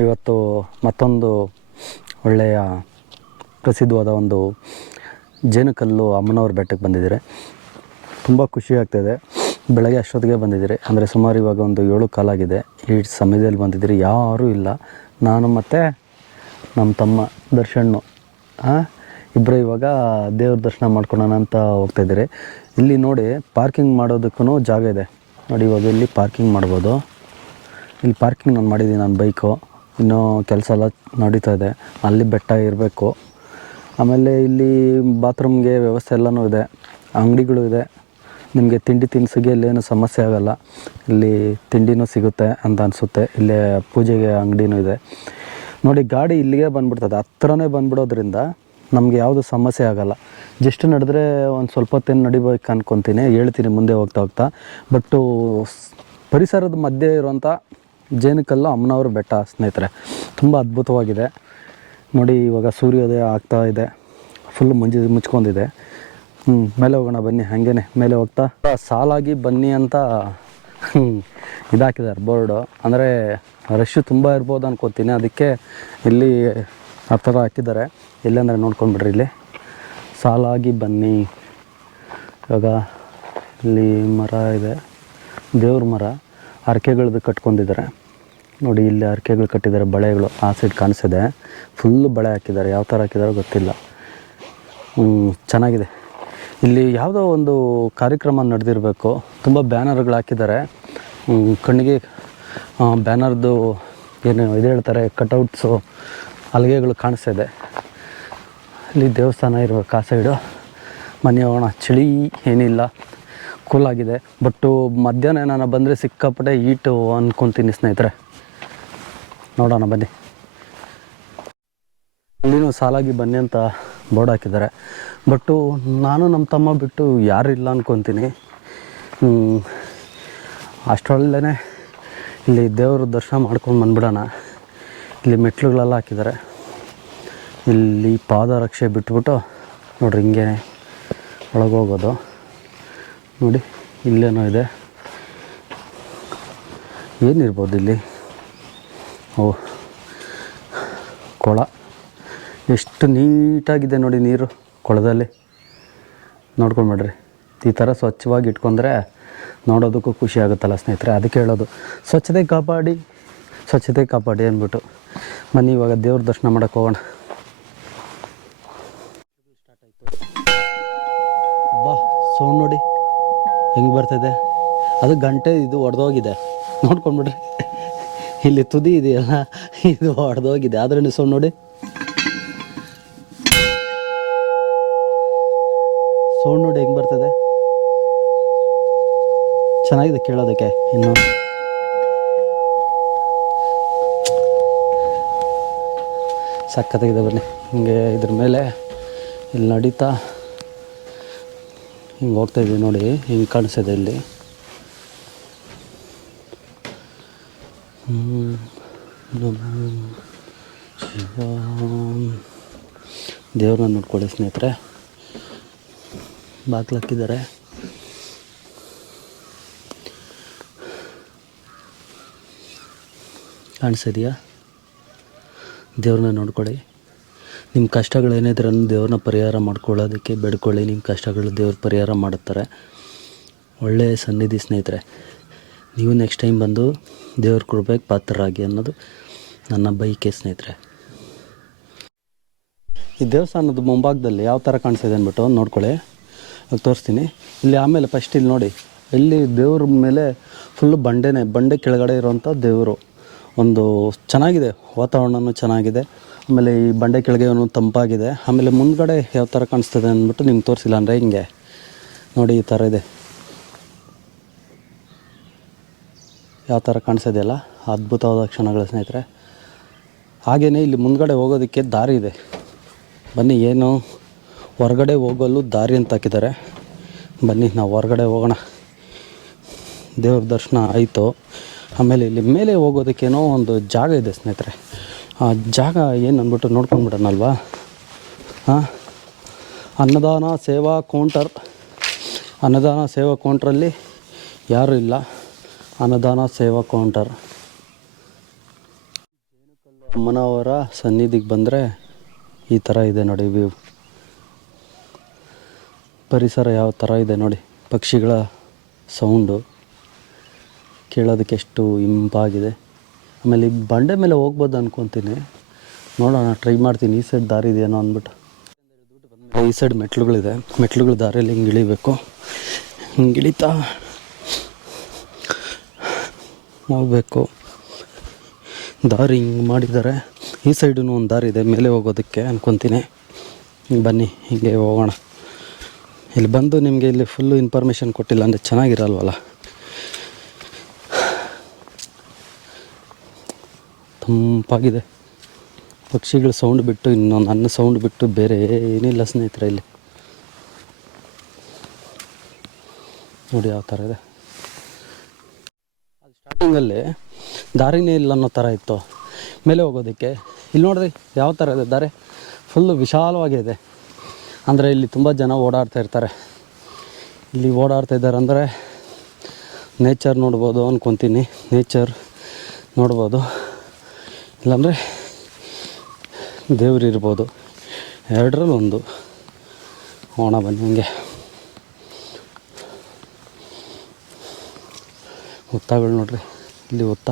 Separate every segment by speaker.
Speaker 1: ಇವತ್ತು ಮತ್ತೊಂದು ಒಳ್ಳೆಯ ಪ್ರಸಿದ್ಧವಾದ ಒಂದು ಜೇನುಕಲ್ಲು ಅಮ್ಮನವ್ರ ಬೆಟ್ಟಕ್ಕೆ ಬಂದಿದ್ದೀರಿ. ತುಂಬ ಖುಷಿ ಆಗ್ತಾಯಿದೆ ಬೆಳಗ್ಗೆ ಅಷ್ಟೊತ್ತಿಗೆ ಬಂದಿದ್ದೀರಿ. ಅಂದರೆ ಸುಮಾರು ಇವಾಗ ಒಂದು ಏಳು ಕಾಲಾಗಿದೆ ಈ ಸಮಯದಲ್ಲಿ ಬಂದಿದ್ದೀರಿ. ಯಾರೂ ಇಲ್ಲ. ನಾನು ಮತ್ತು ನಮ್ಮ ತಮ್ಮ ದರ್ಶಣ್ಣು ಇಬ್ಬರು ಇವಾಗ ದೇವ್ರ ದರ್ಶನ ಮಾಡ್ಕೊಳ್ಳೋಣ ಅಂತ ಹೋಗ್ತಾಯಿದ್ದೀರಿ ಇಲ್ಲಿ ನೋಡಿ, ಪಾರ್ಕಿಂಗ್ ಮಾಡೋದಕ್ಕೂ ಜಾಗ ಇದೆ. ನೋಡಿ, ಇವಾಗ ಇಲ್ಲಿ ಪಾರ್ಕಿಂಗ್ ಮಾಡ್ಬೋದು. ಇಲ್ಲಿ ಪಾರ್ಕಿಂಗ್ ನಾನು ಮಾಡಿದ್ದೀನಿ, ನನ್ನ ಬೈಕು. ಇನ್ನೂ ಕೆಲಸ ಎಲ್ಲ ನಡೀತಾ ಇದೆ. ಅಲ್ಲಿ ಬೆಟ್ಟ ಇರಬೇಕು. ಆಮೇಲೆ ಇಲ್ಲಿ ಬಾತ್ರೂಮ್ಗೆ ವ್ಯವಸ್ಥೆ ಎಲ್ಲನೂ ಇದೆ. ಅಂಗಡಿಗಳು ಇದೆ. ನಿಮಗೆ ತಿಂಡಿ ತಿನಿಸಿಗೆ ಇಲ್ಲೇನು ಸಮಸ್ಯೆ ಆಗೋಲ್ಲ. ಇಲ್ಲಿ ತಿಂಡಿನೂ ಸಿಗುತ್ತೆ ಅಂತ ಅನಿಸುತ್ತೆ. ಇಲ್ಲೇ ಪೂಜೆಗೆ ಅಂಗಡಿನೂ ಇದೆ. ನೋಡಿ, ಗಾಡಿ ಇಲ್ಲಿಗೆ ಬಂದ್ಬಿಡ್ತದೆ. ಹತ್ರನೇ ಬಂದ್ಬಿಡೋದ್ರಿಂದ ನಮಗೆ ಯಾವುದು ಸಮಸ್ಯೆ ಆಗೋಲ್ಲ. ಜಸ್ಟ್ ನಡೆದ್ರೆ ಒಂದು ಸ್ವಲ್ಪ ಹೊತ್ತೇನು ನಡಿಬೇಕು ಅನ್ಕೊತೀನಿ ಹೇಳ್ತೀನಿ, ಮುಂದೆ ಹೋಗ್ತಾ ಹೋಗ್ತಾ. ಬಟ್ಟು ಪರಿಸರದ ಮಧ್ಯೆ ಇರುವಂಥ ಜೇನುಕಲ್ಲು ಅಮ್ಮನವ್ರ ಬೆಟ್ಟ, ಸ್ನೇಹಿತರೆ. ತುಂಬ ಅದ್ಭುತವಾಗಿದೆ. ನೋಡಿ, ಇವಾಗ ಸೂರ್ಯೋದಯ ಆಗ್ತಾ ಇದೆ. ಫುಲ್ ಮಂಜು ಮುಚ್ಕೊಂಡಿದೆ. ಹ್ಞೂ ಮೇಲೆ ಹೋಗೋಣ ಬನ್ನಿ. ಹಾಗೇನೆ, ಮೇಲೆ ಹೋಗ್ತಾ. ಸಾಲಾಗಿ ಬನ್ನಿ ಅಂತ ಇದಾಕಿದ್ದಾರೆ ಬೋರ್ಡು. ಅಂದರೆ ರಶ್ಶು ತುಂಬ ಇರ್ಬೋದು ಅನ್ಕೋತೀನಿ. ಅದಕ್ಕೆ ಇಲ್ಲಿ ಆ ಥರ ಹಾಕಿದ್ದಾರೆ. ಎಲ್ಲಂದರೆ ನೋಡ್ಕೊಂಡ್ಬಿಡ್ರಿ ಇಲ್ಲಿ. ಸಾಲಾಗಿ ಬನ್ನಿ. ಇವಾಗ ಇಲ್ಲಿ ಮರ ಇದೆ. ದೇವ್ರ ಮರ. ಅರ್ಕೆಗಳದ್ದು ಕಟ್ಕೊಂಡಿದ್ದಾರೆ. ನೋಡಿ, ಇಲ್ಲಿ ಅರ್ಕೆಗಳು ಕಟ್ಟಿದ್ದಾರೆ, ಬಳೆಗಳು. ಆ ಸೈಡ್ ಕಾಣಿಸಿದೆ ಫುಲ್ಲು ಬಳೆ ಹಾಕಿದ್ದಾರೆ. ಯಾವ ಥರ ಹಾಕಿದಾರೋ ಗೊತ್ತಿಲ್ಲ. ಚೆನ್ನಾಗಿದೆ. ಇಲ್ಲಿ ಯಾವುದೋ ಒಂದು ಕಾರ್ಯಕ್ರಮ ನಡೆದಿರಬೇಕು. ತುಂಬ ಬ್ಯಾನರ್ಗಳು ಹಾಕಿದ್ದಾರೆ. ಕಣ್ಣಿಗೆ ಬ್ಯಾನರ್ದು ಏನು ಇದು ಹೇಳ್ತಾರೆ ಕಟೌಟ್ಸು ಹಲಗೆಗಳು ಕಾಣಿಸ್ತಿದೆ. ಇಲ್ಲಿ ದೇವಸ್ಥಾನ ಇರಬೇಕು ಆ ಸೈಡು ಮನೆ ಹೋಗೋಣ ಚಳಿ ಏನಿಲ್ಲ. ಕೂಲಾಗಿದೆ ಬಟ್ಟು ಮಧ್ಯಾಹ್ನ ನಾನು ಬಂದರೆ ಸಿಕ್ಕಾಪಟ್ಟೆ ಈಟು ಅಂದ್ಕೊತೀನಿ ಸ್ನೇಹಿತರೆ. ನೋಡೋಣ, ಬನ್ನಿ. ಅಲ್ಲಿನೂ ಸಾಲಾಗಿ ಬನ್ನಿ ಅಂತ ಬೋರ್ಡ್ ಹಾಕಿದ್ದಾರೆ. ಬಟ್ಟು ನಾನು ನಮ್ಮ ತಮ್ಮ ಬಿಟ್ಟು ಯಾರು ಇಲ್ಲ ಅಂದ್ಕೊತೀನಿ ಅಷ್ಟರಲ್ಲೇ ಇಲ್ಲಿ ದೇವ್ರ ದರ್ಶನ ಮಾಡ್ಕೊಂಡು ಬಂದ್ಬಿಡೋಣ. ಇಲ್ಲಿ ಮೆಟ್ಲುಗಳೆಲ್ಲ ಹಾಕಿದ್ದಾರೆ. ಇಲ್ಲಿ ಪಾದರಕ್ಷೆ ಬಿಟ್ಬಿಟ್ಟು ನೋಡ್ರಿ, ಹಿಂಗೆ ಒಳಗೋಗೋದು. ನೋಡಿ, ಇಲ್ಲೇನೋ ಇದೆ. ಏನಿರ್ಬೋದು ಇಲ್ಲಿ? ಓ, ಕೊಳ. ಎಷ್ಟು ನೀಟಾಗಿದೆ ನೋಡಿ ನೀರು ಕೊಳದಲ್ಲಿ. ನೋಡ್ಕೊಂಡ್ಬಿಡ್ರಿ ಈ ಥರ ಸ್ವಚ್ಛವಾಗಿ ಇಟ್ಕೊಂಡ್ರೆ ನೋಡೋದಕ್ಕೂ ಖುಷಿ ಆಗುತ್ತಲ್ಲ ಸ್ನೇಹಿತರೆ. ಅದಕ್ಕೆ ಹೇಳೋದು, ಸ್ವಚ್ಛತೆ ಕಾಪಾಡಿ ಸ್ವಚ್ಛತೆ ಕಾಪಾಡಿ ಅಂದ್ಬಿಟ್ಟು. ಮನೆ ಇವಾಗ ದೇವ್ರ ದರ್ಶನ ಮಾಡೋಕ್ಕೆ ಹೋಗೋಣ. ಬಾ, ಸೌಂಡ್ ನೋಡಿ. ಹೆಂಗೆ ಬರ್ತಿದೆ? ಅದು ಗಂಟೆ ಇದು ಒಡೆದೋಗಿದೆ. ನೋಡ್ಕೊಂಡ್ಬಿಡ್ರಿ ಇಲ್ಲಿ ತುದಿ ಇದೆಯಲ್ಲ? ಇದು ಒಡೆದೋಗಿದೆ ಆದ್ರೆ ಸೌಂಡ್ ನೋಡಿ. ಸೌಂಡ್ ನೋಡಿ ಹೆಂಗ್ ಬರ್ತದೆ? ಚೆನ್ನಾಗಿದೆ ಕೇಳೋದಕ್ಕೆ ಇನ್ನು. ಸಕ್ಕತ್ತಾಗಿದೆ ಬನ್ನಿ. ಹಿಂಗೆ ಇದ್ರ ಮೇಲೆ ಇಲ್ಲಿ ನಡೀತಾ ಹಿಂಗೆ ಹೋಗ್ತಾ ಇದ್ದೀವಿ ನೋಡಿ, ಹಿಂಗೆ ಕಾಣಿಸಿದೆ ಇಲ್ಲಿ. ದೇವ್ರನ್ನ ನೋಡ್ಕೊಳ್ಳಿ ಸ್ನೇಹಿತರೆ. ಬಾಗ್ಲಕ್ಕಿದ್ದಾರೆ ಕಾಣಿಸಿದೆಯಾ? ದೇವ್ರನ್ನ ನೋಡ್ಕೊಳ್ಳಿ. ನಿಮ್ಮ ಕಷ್ಟಗಳು ಏನಿದ್ರೆ ದೇವ್ರನ್ನ ಪರಿಹಾರ ಮಾಡ್ಕೊಳ್ಳೋದಕ್ಕೆ ಬೇಡ್ಕೊಳ್ಳಿ. ನಿಮ್ಮ ಕಷ್ಟಗಳು ದೇವ್ರ ಪರಿಹಾರ ಮಾಡುತ್ತಾರೆ. ಒಳ್ಳೆಯ ಸನ್ನಿಧಿ ಸ್ನೇಹಿತರೆ. ನೀವು ನೆಕ್ಸ್ಟ್ ಟೈಮ್ ಬಂದು ದೇವ್ರ ಕೃಪೆಗೆ ಪಾತ್ರರಾಗಿ ಅನ್ನೋದು ನನ್ನ ಬೈಕೆ ಸ್ನೇಹಿತರೆ. ಈ ದೇವಸ್ಥಾನದ ಮುಂಭಾಗದಲ್ಲಿ ಯಾವ ಥರ ಕಾಣಿಸಿದೆ ಅಂದ್ಬಿಟ್ಟು ನೋಡ್ಕೊಳ್ಳಿ. ತೋರಿಸ್ತೀನಿ. ಇಲ್ಲಿ ಆಮೇಲೆ ಫಸ್ಟ್ ಇಲ್ಲಿ ನೋಡಿ. ಇಲ್ಲಿ ದೇವ್ರ ಮೇಲೆ ಫುಲ್ಲು ಬಂಡೆನೇ, ಬಂಡೆ ಕೆಳಗಡೆ ಇರುವಂಥ ದೇವರು. ಒಂದು ಚೆನ್ನಾಗಿದೆ ವಾತಾವರಣವೂ ಚೆನ್ನಾಗಿದೆ. ಆಮೇಲೆ ಈ ಬಂಡೆ ಕೆಳಗೆ ಒಂದು ತಂಪಾಗಿದೆ. ಆಮೇಲೆ ಮುಂದ್ಗಡೆ ಯಾವ ಥರ ಕಾಣಿಸ್ತದೆ ಅಂದ್ಬಿಟ್ಟು ನಿಮ್ಗೆ ತೋರಿಸಿಲ್ಲ ಅಂದರೆ ಹಿಂಗೆ. ನೋಡಿ ಈ ಥರ ಇದೆ. ಯಾವ ಥರ ಕಾಣಿಸ್ತಿದೆಯಲ್ಲ? ಅದ್ಭುತವಾದ ಕ್ಷಣಗಳು ಸ್ನೇಹಿತರೆ. ಹಾಗೆಯೇ ಇಲ್ಲಿ ಮುಂದ್ಗಡೆ ಹೋಗೋದಕ್ಕೆ ದಾರಿ ಇದೆ. ಬನ್ನಿ, ಏನು ಹೊರಗಡೆ ಹೋಗಲು ದಾರಿ ಅಂತ ಹಾಕಿದ್ದಾರೆ. ಬನ್ನಿ, ನಾವು ಹೊರಗಡೆ ಹೋಗೋಣ. ದೇವ್ರ ದರ್ಶನ ಆಯಿತು. ಆಮೇಲೆ ಇಲ್ಲಿ ಮೇಲೆ ಹೋಗೋದಕ್ಕೇನೋ ಒಂದು ಜಾಗ ಇದೆ ಸ್ನೇಹಿತರೆ. ಆ ಜಾಗ ಏನು ಅಂದ್ಬಿಟ್ಟು ನೋಡ್ಕೊಂಡ್ಬಿಡೋಣಲ್ವಾ? ಹಾಂ ಅನ್ನದಾನ ಸೇವಾ ಕೌಂಟರ್. ಅನ್ನದಾನ ಸೇವಾ ಕೌಂಟ್ರಲ್ಲಿ ಯಾರೂ ಇಲ್ಲ. ಅನ್ನದಾನ ಸೇವಾ ಕೌಂಟರ್. ಅಮ್ಮನವರ ಸನ್ನಿಧಿಗೆ ಬಂದರೆ ಈ ಥರ ಇದೆ ನೋಡಿ ವ್ಯೂ ಪರಿಸರ ಯಾವ ಥರ ಇದೆ ನೋಡಿ, ಪಕ್ಷಿಗಳ ಸೌಂಡು ಕೇಳೋದಕ್ಕೆ ಎಷ್ಟು ಇಂಪಾಗಿದೆ. ಆಮೇಲೆ ಈ ಬಂಡೆ ಮೇಲೆ ಹೋಗ್ಬೋದು ಅನ್ಕೊತೀನಿ. ನೋಡೋಣ ಟ್ರೈ ಮಾಡ್ತೀನಿ, ಈ ಸೈಡ್ ದಾರಿ ಇದೆಯೇನೋ ಅಂದ್ಬಿಟ್ಟು. ಈ ಸೈಡ್ ಮೆಟ್ಲುಗಳಿದೆ. ಮೆಟ್ಲುಗಳ ದಾರಿಯಲ್ಲಿ ಹಿಂಗೆ ಇಳಿಬೇಕು. ಹಿಂಗೆ ಇಳಿತಾ ಹೋಗ್ಬೇಕು. ದಾರಿ ಹಿಂಗೆ ಮಾಡಿದ್ದಾರೆ. ಈ ಸೈಡೂ ಒಂದು ದಾರಿ ಇದೆ. ಮೇಲೆ ಹೋಗೋದಕ್ಕೆ ಅಂದ್ಕೊತೀನಿ ಬನ್ನಿ, ಹೀಗೆ ಹೋಗೋಣ. ಇಲ್ಲಿ ಬಂದು ನಿಮಗೆ ಇಲ್ಲಿ ಫುಲ್ಲು ಇನ್ಫಾರ್ಮೇಷನ್ ಕೊಟ್ಟಿಲ್ಲ ಅಂದರೆ ಚೆನ್ನಾಗಿರಲ್ವಲ್ಲ? ತಂಪಾಗಿದೆ. ಪಕ್ಷಿಗಳ ಸೌಂಡ್ ಬಿಟ್ಟು ಇನ್ನು ನನ್ನ ಸೌಂಡ್ ಬಿಟ್ಟು ಬೇರೆ ಏನಿಲ್ಲ ಸ್ನೇಹಿತರೆ ಇಲ್ಲಿ. ನೋಡಿ ಯಾವ ಥರ ಇದೆ. ಸ್ಟಾರ್ಟಿಂಗಲ್ಲಿ ದಾರಿನೇ ಇಲ್ಲ ಅನ್ನೋ ಥರ ಇತ್ತು. ಮೇಲೆ ಹೋಗೋದಕ್ಕೆ. ಇಲ್ಲಿ ನೋಡ್ರಿ ಯಾವ ಥರ ಇದೆ? ದಾರಿ ಫುಲ್ಲು ವಿಶಾಲವಾಗಿದೆ. ಅಂದರೆ ಇಲ್ಲಿ ತುಂಬ ಜನ ಓಡಾಡ್ತಾ ಇರ್ತಾರೆ. ಇಲ್ಲಿ ಓಡಾಡ್ತಾ ಇದ್ದಾರೆ ಅಂದರೆ ನೇಚರ್ ನೋಡ್ಬೋದು ಅಂದ್ಕೊತೀನಿ ನೇಚರ್ ನೋಡ್ಬೋದು. ಇಲ್ಲಾಂದರೆ ದೇವ್ರು ಇರ್ಬೋದು. ಎರಡರಲ್ಲಿ ಒಂದು ಹೋಣ ಬನ್ನಿ ಹಂಗೆ. ಹುತ್ತಗಳು ನೋಡ್ರಿ. ಇಲ್ಲಿ ಹುತ್ತ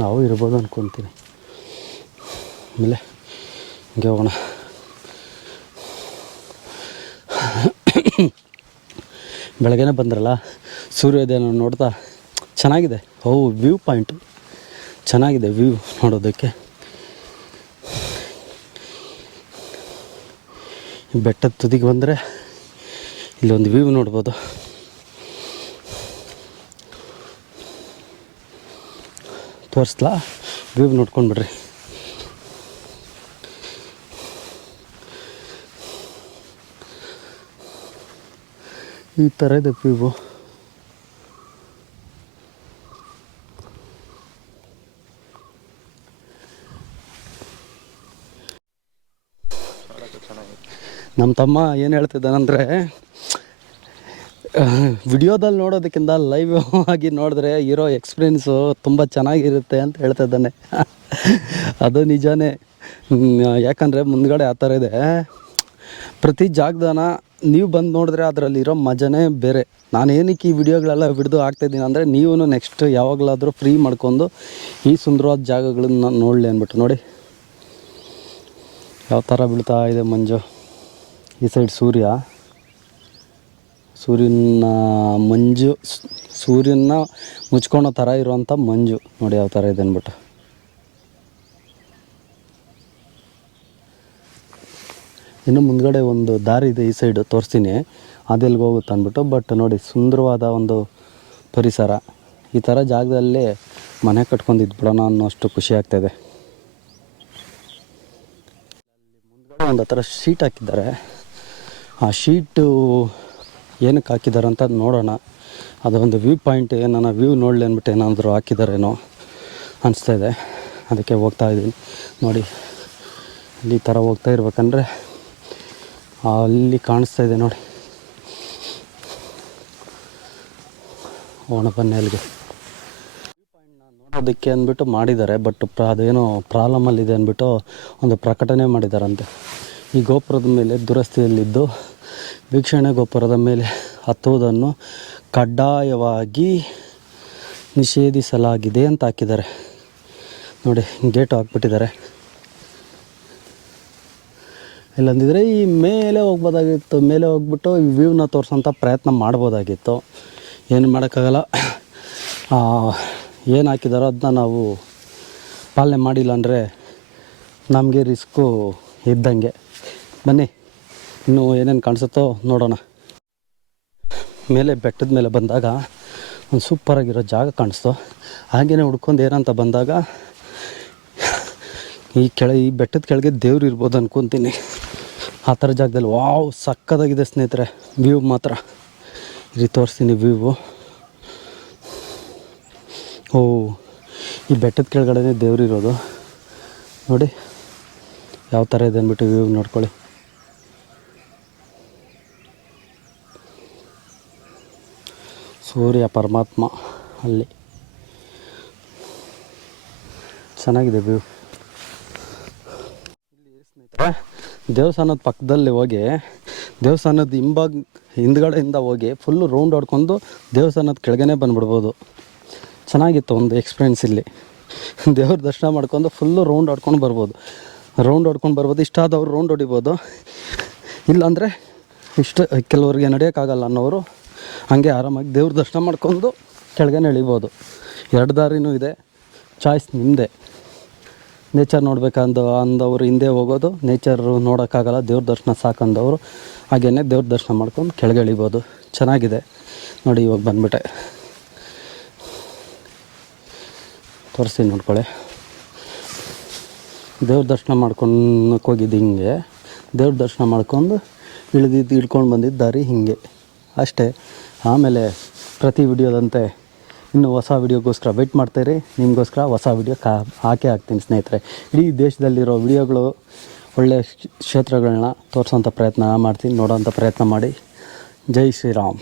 Speaker 1: ನಾವು ಇರ್ಬೋದು ಅಂದ್ಕೊತೀನಿ ಆಮೇಲೆ ಹಿಂಗೆ ಹೋಗೋಣ. ಬೆಳಗ್ಗೆನೇ ಬಂದ್ರಲ್ಲ, ಸೂರ್ಯೋದಯ ನೋಡ್ತಾ ಚೆನ್ನಾಗಿದೆ. ಓ, ವ್ಯೂ ಪಾಯಿಂಟು. ಚೆನ್ನಾಗಿದೆ ವ್ಯೂ ನೋಡೋದಕ್ಕೆ. ಬೆಟ್ಟದ ತುದಿಗೆ ಬಂದರೆ ಇಲ್ಲೊಂದು ವ್ಯೂ ನೋಡ್ಬೋದು. ತೋರಿಸ್ಲಾ? ವ್ಯೂ ನೋಡ್ಕೊಂಡು ಬಿಡ್ರಿ. ಈ ಥರ ಇದೆ ವ್ಯೂ ನಮ್ಮ ತಮ್ಮ ಏನು ಹೇಳ್ತಿದ್ದಾನಂದರೆ ವಿಡಿಯೋದಲ್ಲಿ ನೋಡೋದಕ್ಕಿಂತ ಲೈವ್ ಆಗಿ ನೋಡಿದ್ರೆ ಇರೋ ಎಕ್ಸ್ಪೀರಿಯನ್ಸು ತುಂಬ ಚೆನ್ನಾಗಿರುತ್ತೆ ಅಂತ ಹೇಳ್ತಾ ಇದ್ದಾನೆ. ಅದು ನಿಜಾನೇ. ಯಾಕಂದರೆ ಮುಂದ್ಗಡೆ ಆ ಥರ ಇದೆ. ಪ್ರತಿ ಜಾಗದಾನ ನೀವು ಬಂದು ನೋಡಿದ್ರೆ ಅದರಲ್ಲಿರೋ ಮಜನೇ ಬೇರೆ. ನಾನು ಏನಕ್ಕೆ ಈ ವಿಡಿಯೋಗಳೆಲ್ಲ ಬಿಡ್ದು ಹಾಕ್ತಾಯಿದ್ದೀನಿ ಅಂದರೆ ನೀವು ನೆಕ್ಸ್ಟ್ ಯಾವಾಗಲಾದರೂ ಫ್ರೀ ಮಾಡ್ಕೊಂಡು ಈ ಸುಂದರವಾದ ಜಾಗಗಳನ್ನ ನೋಡಲಿ ಅಂದ್ಬಿಟ್ಟು. ನೋಡಿ. ಯಾವ ಥರ ಬೀಳ್ತಾ ಇದೆ ಮಂಜು. ಈ ಸೈಡ್ ಸೂರ್ಯ. ಸೂರ್ಯನ ಮಂಜು, ಸೂರ್ಯನ ಮುಚ್ಕೊಳೋ ಥರ ಇರುವಂಥ ಮಂಜು. ನೋಡಿ ಯಾವ ಥರ ಇದೆ ಅಂದ್ಬಿಟ್ಟು. ಇನ್ನು ಮುಂದ್ಗಡೆ ಒಂದು ದಾರಿ ಇದೆ ಈ ಸೈಡು, ತೋರಿಸ್ತೀನಿ. ಅದೆಲ್ಲಿಗೆ ಹೋಗುತ್ತೆ ಅಂದ್ಬಿಟ್ಟು, ಬಟ್ ನೋಡಿ ಸುಂದರವಾದ ಒಂದು ಪರಿಸರ. ಈ ಥರ ಜಾಗದಲ್ಲಿ ಮನೆ ಕಟ್ಕೊಂಡು ಇದ್ಬಿಡೋಣ ಅನ್ನೋಷ್ಟು ಖುಷಿ ಆಗ್ತಾಯಿದೆ ಮುಂದ್ಗಡೆ ಒಂದು ಹತ್ರ ಶೀಟ್ ಹಾಕಿದ್ದಾರೆ. ಆ ಶೀಟು ಏನಕ್ಕೆ ಹಾಕಿದ್ದಾರೆ ಅಂತ ನೋಡೋಣ. ಅದು ಒಂದು ವ್ಯೂ ಪಾಯಿಂಟ್ ಏನಾನ ವ್ಯೂ ನೋಡಲಿ ಅಂದ್ಬಿಟ್ಟು ಏನಾದರೂ ಹಾಕಿದ್ದಾರೇನೋ ಅನಿಸ್ತಾ ಇದೆ. ಅದಕ್ಕೆ ಹೋಗ್ತಾ ಇದ್ದೀನಿ. ನೋಡಿ ಈ ಥರ ಹೋಗ್ತಾ ಇರ್ಬೇಕಂದ್ರೆ ಅಲ್ಲಿ ಕಾಣಿಸ್ತಾ ಇದೆ ನೋಡಿ. ಓಣ ಬನ್ನಿ ಅಲ್ಲಿಗೆ. ನೋಡೋದಕ್ಕೆ ಅಂದ್ಬಿಟ್ಟು ಮಾಡಿದ್ದಾರೆ ಬಟ್ ಪ್ರ ಅದೇನೋ ಪ್ರಾಬ್ಲಮಲ್ಲಿದೆ ಅಂದ್ಬಿಟ್ಟು ಒಂದು ಪ್ರಕಟಣೆ ಮಾಡಿದ್ದಾರಂತೆ. ಈ ಗೋಪುರದ ಮೇಲೆ ದುರಸ್ತಿಯಲ್ಲಿದ್ದು ವೀಕ್ಷಣೆ ಗೋಪುರದ ಮೇಲೆ ಹತ್ತುವುದನ್ನು ಕಡ್ಡಾಯವಾಗಿ ನಿಷೇಧಿಸಲಾಗಿದೆ ಅಂತ ಹಾಕಿದ್ದಾರೆ. ನೋಡಿ, ಗೇಟ್ ಹಾಕ್ಬಿಟ್ಟಿದ್ದಾರೆ. ಇಲ್ಲಂದಿದ್ರೆ ಈ ಮೇಲೆ ಹೋಗ್ಬೋದಾಗಿತ್ತು, ಮೇಲೆ ಹೋಗ್ಬಿಟ್ಟು ಈ ವ್ಯೂನ ತೋರಿಸೋಂಥ ಪ್ರಯತ್ನ ಮಾಡ್ಬೋದಾಗಿತ್ತು. ಏನು ಮಾಡೋಕ್ಕಾಗಲ್ಲ. ಏನು ಹಾಕಿದಾರೋ ಅದನ್ನ ನಾವು ಪಾಲನೆ ಮಾಡಿಲ್ಲ ಅಂದರೆ ನಮಗೆ ರಿಸ್ಕು ಇದ್ದಂಗೆ. ಬನ್ನಿ. ಇನ್ನೂ ಏನೇನು ಕಾಣಿಸುತ್ತೋ ನೋಡೋಣ. ಮೇಲೆ ಬೆಟ್ಟದ ಮೇಲೆ ಬಂದಾಗ ಒಂದು ಸೂಪರಾಗಿರೋ ಜಾಗ ಕಾಣಿಸ್ತು. ಹಾಗೇನೆ ಹುಡ್ಕೊಂಡು ಏನಂತ ಬಂದಾಗ ಈ ಕೆಳ ಈ ಬೆಟ್ಟದ ಕೆಳಗೆ ದೇವ್ರು ಇರ್ಬೋದು ಅನ್ಕೊತೀನಿ. ಆ ಥರ ಜಾಗದಲ್ಲಿ, ವಾವ್ ಸಕ್ಕದಾಗಿದೆ ಸ್ನೇಹಿತರೆ ವ್ಯೂ ಮಾತ್ರ. ಇಲ್ಲಿ ತೋರಿಸ್ತೀನಿ ವ್ಯೂವು ಓ, ಈ ಬೆಟ್ಟದ ಕೆಳಗಡೆನೇ ದೇವ್ರು ಇರೋದು. ನೋಡಿ, ಯಾವ ಥರ ಇದೆ ಅಂದ್ಬಿಟ್ಟು ವ್ಯೂ ನೋಡ್ಕೊಳ್ಳಿ. ಸೂರ್ಯ ಪರಮಾತ್ಮ ಅಲ್ಲಿ. ಚೆನ್ನಾಗಿದೆ ವ್ಯೂ ದೇವಸ್ಥಾನದ ಪಕ್ಕದಲ್ಲಿ ಹೋಗಿ, ದೇವಸ್ಥಾನದ ಹಿಂಬಾಗ್ ಹಿಂದ್ಗಡೆಯಿಂದ ಹೋಗಿ ಫುಲ್ಲು ರೌಂಡ್ ಹೊಡ್ಕೊಂಡು ದೇವಸ್ಥಾನದ ಕೆಳಗನೆ ಬಂದ್ಬಿಡ್ಬೋದು. ಚೆನ್ನಾಗಿತ್ತು ಒಂದು ಎಕ್ಸ್ಪೀರಿಯೆನ್ಸ್ ಇಲ್ಲಿ. ದೇವ್ರ ದರ್ಶನ ಮಾಡ್ಕೊಂಡು ಫುಲ್ಲು ರೌಂಡ್ ಹೊಡ್ಕೊಂಡು ಬರ್ಬೋದು. ರೌಂಡ್ ಹೊಡ್ಕೊಂಡು ಬರ್ಬೋದು, ಇಷ್ಟ ಆದವ್ರು ರೌಂಡ್ ಹೊಡಿಬೋದು. ಇಲ್ಲಾಂದರೆ ಇಷ್ಟು ಕೆಲವ್ರಿಗೆ ನಡೆಯೋಕ್ಕಾಗಲ್ಲ ಅನ್ನೋರು ಹಾಗೆ ಆರಾಮಾಗಿ ದೇವ್ರ ದರ್ಶನ ಮಾಡ್ಕೊಂಡು ಕೆಳಗೇನೆ ಇಳಿಬೋದು ಎರಡು ದಾರಿನೂ ಇದೆ. ಚಾಯ್ಸ್ ನಿಮ್ಮದೇ ನೇಚರ್ ನೋಡ್ಬೇಕಂದು ಅಂದವರು ಹಿಂದೆ ಹೋಗೋದು. ನೇಚರು ನೋಡೋಕ್ಕಾಗಲ್ಲ, ದೇವ್ರ ದರ್ಶನ ಸಾಕಂದವರು. ಹಾಗೇನೆ ದೇವ್ರ ದರ್ಶನ ಮಾಡ್ಕೊಂಡು ಕೆಳಗೆ ಇಳಿಬೋದು ಚೆನ್ನಾಗಿದೆ. ನೋಡಿ ಇವಾಗ ಬಂದ್ಬಿಟ್ಟೆ. ತೋರಿಸ್ತೀನಿ ನೋಡ್ಕೊಳ್ಳಿ. ದೇವ್ರ ದರ್ಶನ ಮಾಡ್ಕೊಂಡು ಹೋಗಿದ್ದು ಹಿಂಗೆ. ದೇವ್ರ ದರ್ಶನ ಮಾಡ್ಕೊಂಡು ಇಳಿದಿದ್ದು, ಇಳ್ಕೊಂಡು ಬಂದಿದ್ದು ದಾರಿ ಹಿಂಗೆ. ಅಷ್ಟೇ. ಆಮೇಲೆ ಪ್ರತಿ ವಿಡಿಯೋದಂತೆ ಇನ್ನು ಹೊಸ ವಿಡಿಯೋಗೋಸ್ಕರ ವೆಯ್ಟ್ ಮಾಡ್ತೀರಿ. ನಿಮಗೋಸ್ಕರ ಹೊಸ ವಿಡಿಯೋ ಕಾ ಹಾಕೇ ಹಾಕ್ತೀನಿ ಸ್ನೇಹಿತರೆ. ಇಡೀ ದೇಶದಲ್ಲಿರೋ ವಿಡಿಯೋಗಳು ಒಳ್ಳೆಯ ಕ್ಷೇತ್ರಗಳನ್ನ ತೋರಿಸೋಂಥ ಪ್ರಯತ್ನ ಮಾಡ್ತೀನಿ. ನೋಡೋಂಥ ಪ್ರಯತ್ನ ಮಾಡಿ. ಜೈ ಶ್ರೀರಾಮ್.